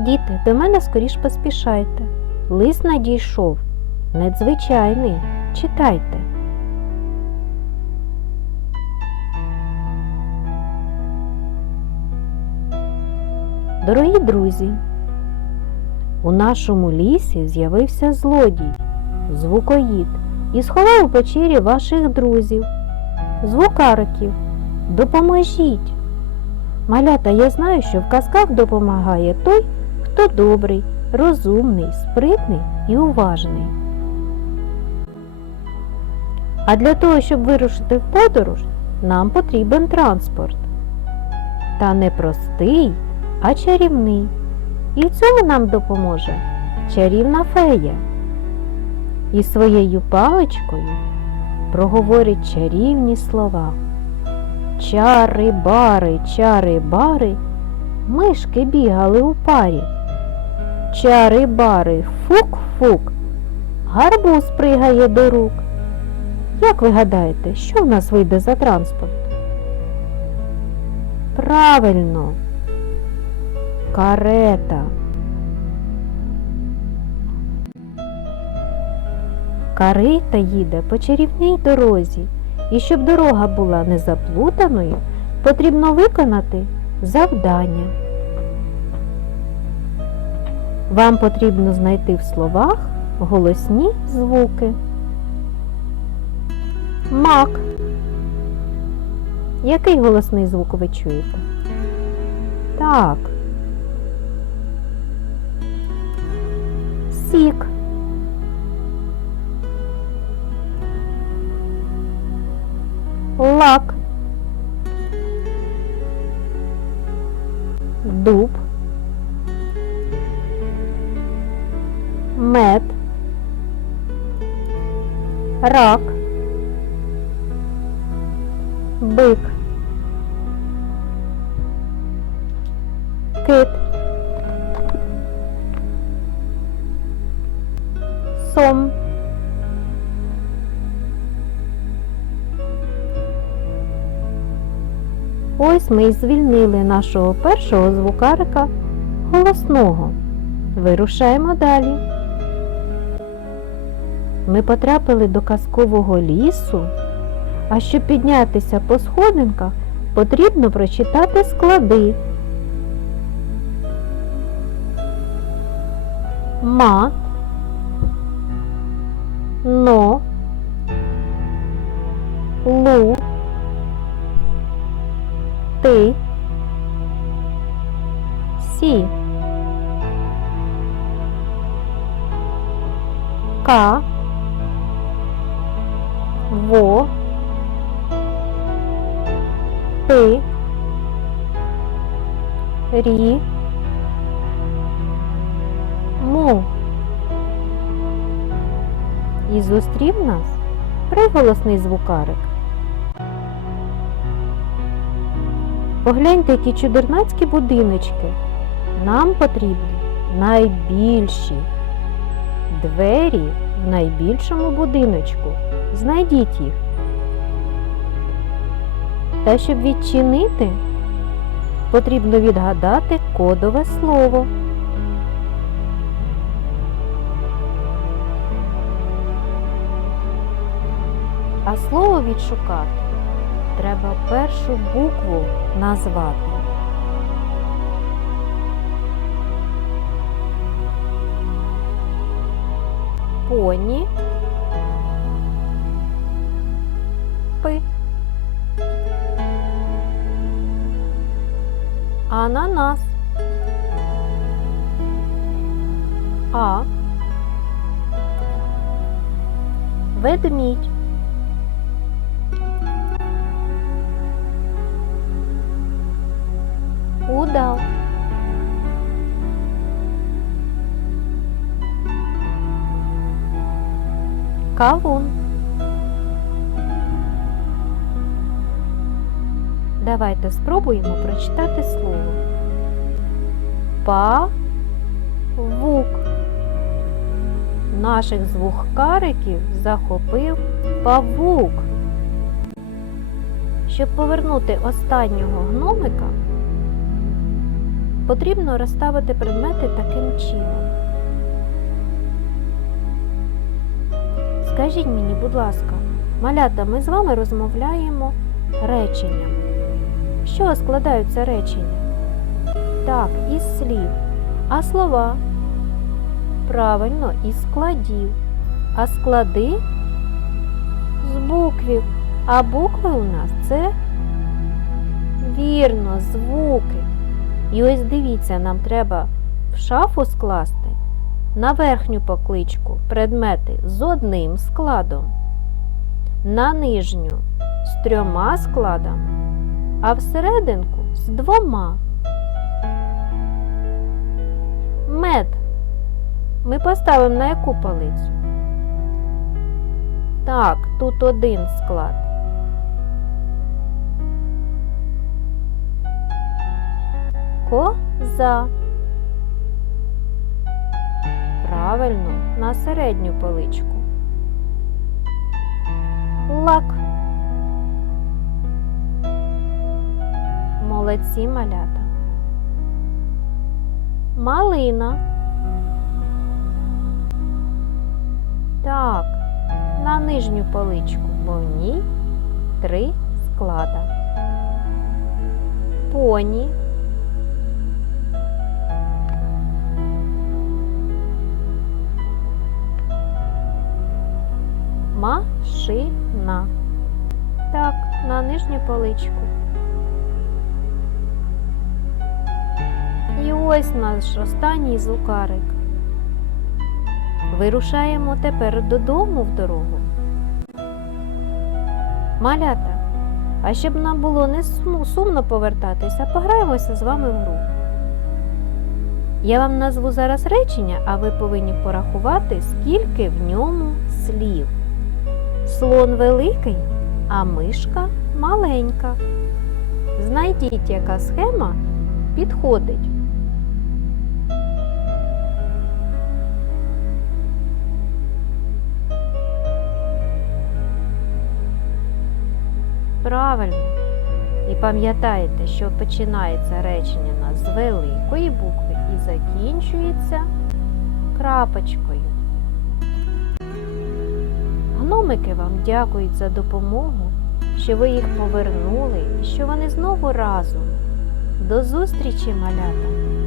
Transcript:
Діти, до мене скоріш поспішайте. Лист надійшов. Надзвичайний. Читайте. Дорогі друзі, у нашому лісі з'явився злодій, звукоїд, і сховав у печері ваших друзів, звукариків. Допоможіть! Малята, я знаю, що в казках допомагає той, хто добрий, розумний, спритний і уважний. А для того, щоб вирушити в подорож, нам потрібен транспорт. Та не простий, а чарівний. І в цьому нам допоможе чарівна фея. І своєю паличкою проговорить чарівні слова. Чари, бари, чари, бари, мишки бігали у парі. Чари, бари, фук-фук, гарбуз пригає до рук. Як ви гадаєте, що в нас вийде за транспорт? Правильно, карета. Карета їде по чарівній дорозі, і щоб дорога була не заплутаною, потрібно виконати завдання. Вам потрібно знайти в словах голосні звуки. Мак. Який голосний звук ви чуєте? Так. Сік. Лак. Дуб. Мед. Рак. Бик. Кит. Сом. Ось ми й звільнили нашого першого звукарика голосного. Вирушаємо далі. Ми потрапили до казкового лісу, а щоб піднятися по сходинках, потрібно прочитати склади. Ма, но, лу, ти, сі, ка, во, ти, рі, му. І зустрів нас приголосний звукарик. Погляньте, які чудернацькі будиночки. Нам потрібні найбільші двері в найбільшому будиночку. Знайдіть їх. Та щоб відчинити, потрібно відгадати кодове слово. А слово відшукати треба першу букву назвати. Поні. Пи. Ананас. А. Ведмідь. Удав. Кавун. Давайте спробуємо прочитати слово. Павук. Наших звукариків захопив павук. Щоб повернути останнього гномика, потрібно розставити предмети таким чином. Скажіть мені, будь ласка, малята, ми з вами розмовляємо реченням. З чого складаються речення? Так, із слів. А слова? Правильно, із складів. А склади з буквів. А букви у нас це вірно, звуки. І ось дивіться, нам треба в шафу скласти на верхню покличку предмети з одним складом, на нижню з трьома складами, а всерединку з двома. Мед ми поставимо на яку полицю? Так, тут один склад. Коза. Правильно, на середню поличку. Лак. Молодці малята. Малина. Так, на нижню поличку, бо в ній три склада. Поні. Машина. Так, на нижню поличку. І ось наш останній звукарик. Вирушаємо тепер додому в дорогу. Малята, а щоб нам було не сумно повертатися, пограємося з вами в гру. Я вам назву зараз речення, а ви повинні порахувати, скільки в ньому слів. Слон великий, а мишка маленька. Знайдіть, яка схема підходить. Правильно. І пам'ятайте, що починається речення у нас з великої букви і закінчується крапочкою. Гномики вам дякують за допомогу, що ви їх повернули і що вони знову разом. До зустрічі, малята!